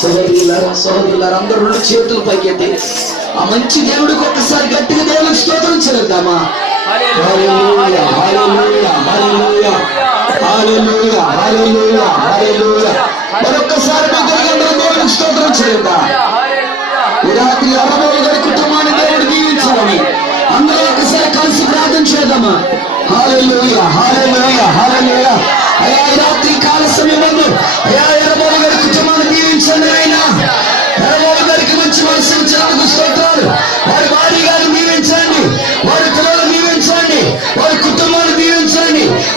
సోదరులారా సోదరులారా అందరూ రెండు చేతులు పైకెత్తి. ఆ మంచి దేవుడికి ఒక్కసారి గట్టిగా దేవుడికి స్తోత్రం చేద్దామా మరొక్కసారి మీ గట్టిగా దేవుడికి స్తోత్రం చెల్లిద్దాం. ఈ రాత్రి అరవై గారి కుటుంబాన్ని దేవుడు దీవించాలని అందరూ ఒకసారి కలిసి ప్రార్థన చేద్దామా? హాలెలూయా హాలెలూయా హాలెలూయా అయా రాత్రి కాల సమయంలో అయా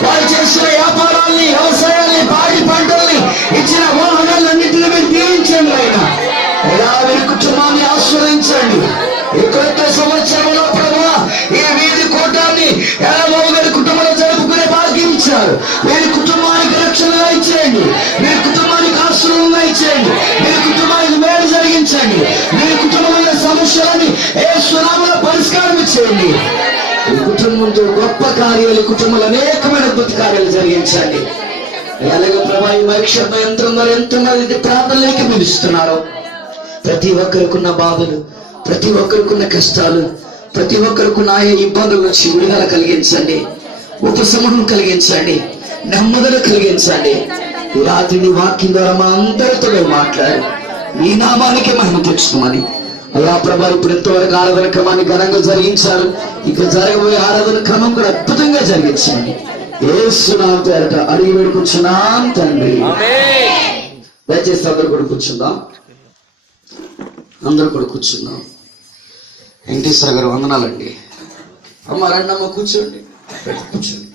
వారు చేసిన వ్యాపారాన్ని వ్యవసాయాన్ని పాడి పంటల్ని ఇచ్చిన వాహనాలన్నింటినీ మీరు దీవించండి ఆయన ఎలా మీరు కుటుంబాన్ని ఆశ్రయించండి. కొత్త సంవత్సరంలో ప్రభా ఈ వీధి కోటాన్ని ఎలా గారి కుటుంబంలో జరుపుకునే భాగ్యం ఇచ్చారు. మీరు కుటుంబానికి రక్షణగా ఇచ్చేయండి. మీరు కుటుంబానికి ఆశ్రమంగా ఇచ్చేయండి. మీరు కుటుంబానికి మేలు జరిగించండి. మీరు కుటుంబమైన సమస్యలని ఏ స్వరాములో పరిష్కారం ఇచ్చేయండి. ఈ కుటుంబంతో గొప్ప కార్యాలు కుటుంబంలో అనేకమైన అద్భుత కార్యాలు జరిగించండి. అలాగే ప్రభా ఈ వైక్షణ యంత్రం మరి ఎంతమంది ప్రార్థనలోకి పిలుస్తున్నారు. ప్రతి ఒక్కరికున్న బాధలు ప్రతి ఒక్కరికున్న కష్టాలు ప్రతి ఒక్కరికున్న ఆయా ఇబ్బందుల నుంచి విడుదల కలిగించండి. ఉపశమనం కలిగించండి. నెమ్మదిని కలిగించండి. రాత్రిని వాక్యం ద్వారా మా అందరితో మీరు మాట్లాడు నామానికి మహిమ తెచ్చుకోమని అలా ప్రభా ఇప్పుడు ఎంతవరకు ఆరాధన క్రమాన్ని ఘనంగా జరిగించారు? ఇక జరగబోయే ఆరాధన క్రమం కూడా అద్భుతంగా జరిగించండి ఏసునాం పేరట అడిగి వేడుకుంటున్నాం తండ్రి. దయచేసి అందరు కూడా కూర్చుందాం. అందరు కూడా కూర్చుందాం. వెంకటేశ్వర గారు వందనాలండి. అమ్మ రండి అమ్మ కూర్చోండి. కూర్చోండి.